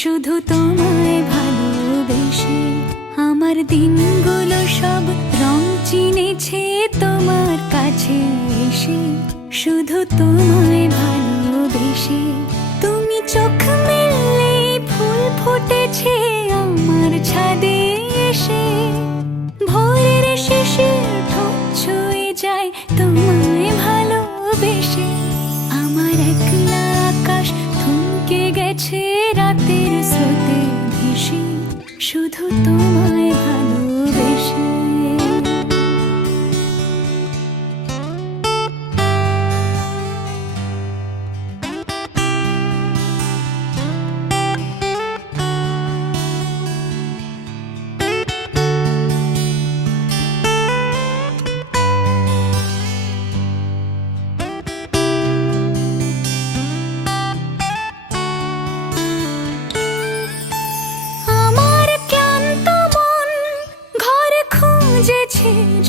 শুধু তোমায় ভালোবেসে। আমার দিনগুলো সব রং চিনেছে তোমার কাছে এসে, শুধু তোমায় ভালোবেসে। তুমি চোখ মেললে ফুল ফুটেছে আমার ছাদে এসে, ভোরের শেষে ঠোঁট ছুঁয়ে যায় তোমায় ভালোবেসে। আমার একলা আকাশ থমকে গেছে রাতের স্রোতে ভেসে, শুধু তোমায় ভালোবেসে।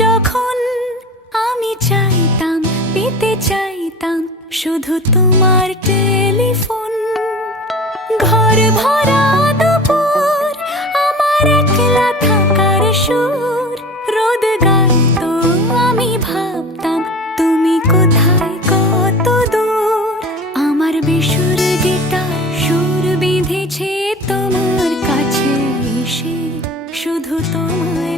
যখন আমি চাইতাম, পেতে চাইতাম শুধু তোমার টেলিফোন। ঘর ভরা দুপুর, আমার একলা থাকার সুর, রোদ গাইতো আমি ভাবতাম তুমি কোথায় কত দূর। আমার বেসুর গিটার সুর বিঁধেছে তোমার কাছে এসে, শুধু তোমায়